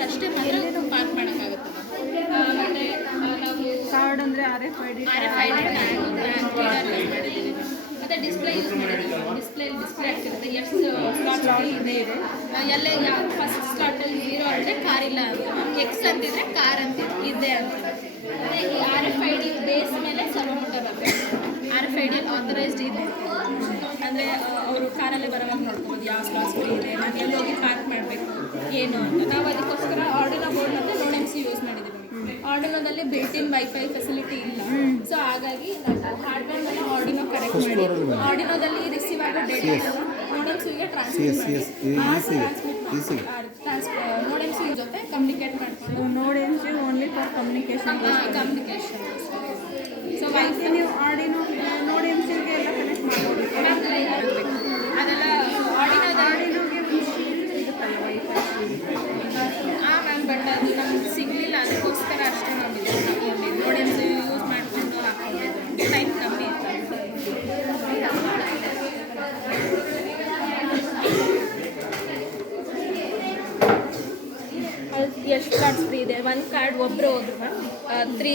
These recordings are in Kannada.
ಕಾರ್ಡ್ ಅಷ್ಟೇ ಮಾತ್ರ ಪಾರ್ಕ್ ಮಾಡೋಕ್ಕಾಗುತ್ತೆ. ಮತ್ತು ನಾವು ಕಾರ್ಡ್ ಅಂದರೆ RFID ಮಾಡಿದ್ದೀವಿ. ಮತ್ತು ಡಿಸ್ಪ್ಲೇ ಯೂಸ್ ಮಾಡಿದ್ದೀವಿ. ಡಿಸ್ಪ್ಲೇ ಆಗ್ತಿರುತ್ತೆ ಎಷ್ಟು ಸ್ಲಾಟ್ ಇದೆ. ಎಲ್ಲ ಯಾವ ಫಸ್ಟ್ ಸ್ಲಾಟಲ್ಲಿ 0 ಅಂದರೆ ಕಾರ್ ಇಲ್ಲ ಅಂತ, ಎಕ್ಸ್ ಅಂತಿದ್ರೆ ಕಾರ್ ಅಂತ ಇದೆ ಅಂತ. ಮತ್ತು ಈ RFID ಬೇಸ್ ಮೇಲೆ ಸರ್ವಮಟ್ಟ ಬರುತ್ತೆ. RFID ಆಥರೈಸ್ಡ್ ಇದೆ ಅಂದರೆ ಅವರು ಕಾರಲ್ಲೇ ಬರೋವಾಗ ನೋಡ್ಬೋದು ಯಾವ ಸ್ಲಾಟ್ಸ್ ಇದೆ, ನಾವು ಎಲ್ಲಿ ಹೋಗಿ ಪಾರ್ಕ್ ಮಾಡಬೇಕು ಏನು ಅಂತ. ನಾವು ಅದಕ್ಕೋಸ್ಕರ ಆರ್ಡಿನೋ ಬೋರ್ಡ್ ಮತ್ತು ನೋಡ್ MC ಯೂಸ್ ಮಾಡಿದ್ದೀವಿ. ಆರ್ಡಿನೋದಲ್ಲಿ ಬಿಲ್ಟ್ ಇನ್ ವೈಫೈ ಫೆಸಿಲಿಟಿ ಇಲ್ಲ, ಸೊ ಹಾಗಾಗಿ ನಾವು ಹಾರ್ಡ್ವೇರ್ ಮೇಲೆ ಆರ್ಡಿನೋ ಕನೆಕ್ಟ್ ಮಾಡಿ ಆರ್ಡಿನೋದಲ್ಲಿ ರಿಸೀವ್ ಆಗೋ ಡೇಟಾ ನೋಡ್ MCಗೆ ನೋಡ್ MC ಜೊತೆ ಕಮ್ಯುನಿಕೇಟ್ ಮಾಡ್ಕೊಂಡು ನೋಡ್ MC only for communication. So wifi ನೀವು ಆರ್ಡಿನೋ ನೋಡ್ MCಗೆ ಎಲ್ಲ ಕನೆಕ್ಟ್ ಮಾಡ್ಬೋದು. ಅದೆಲ್ಲ ಆರ್ಡಿನೋಗೆ ಸಿಗುತ್ತಲ್ಲ ವೈಫೈ. ಮ್ಯಾಮ್, ಬಟ್ ಅದು ನಮ್ಗೆ ಸಿಗಲಿಲ್ಲ, ಅದಕ್ಕೋಸ್ಕರ ಅಷ್ಟೇ ನಾವು ನೋಡ್ MC ಯೂಸ್ ಮಾಡಿಕೊಂಡು ಹಾಕೊಂಡಿದ್ದು. ಟೈಮ್ ಕಮ್ಮಿ ಇತ್ತು. ಎಷ್ಟು ಕಾರ್ಡ್ಸ್ ಫ್ರೀ ಇದೆ? 1 ಕಾರ್ಡ್ ಒಬ್ಬರು ಹೋದ್ರು ಮ್ಯಾಮ್ 3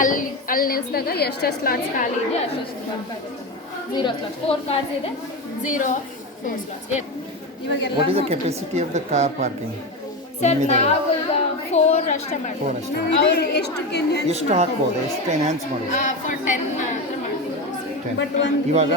ಅಲ್ಲಿ ನಿಲ್ಲಿಸಿದಾಗ ಎಷ್ಟು ಸ್ಲಾಟ್ಸ್ ಖಾಲಿ ಇದೆ ಅಷ್ಟು ಬರ್ತಾಗುತ್ತೆ. 0 ಸ್ಲಾಟ್ಸ್. 4 ಕಾರ್ಡ್ಸ್ ಇದೆ, 0 4 ಸ್ಲಾಟ್ಸ್. ಇವಾಗೆಲ್ಲ What is the capacity of the car parking? Sir ನಾವು ಈಗ 4 ಅಷ್ಟೇ ಮಾಡ್ತೀವಿ. ಅವ್ರು ಎಷ್ಟು ಎಷ್ಟು ಹಾಕ್ಬೋದು, ಎಷ್ಟು ಎನ್ಹಾನ್ಸ್ ಮಾಡ್ಬೋದು? ಫಾರ್ 10 ಮಾತ್ರ ಮಾಡ್ತೀವಿ. ಬಟ್ ಒಂದು ಇವಾಗ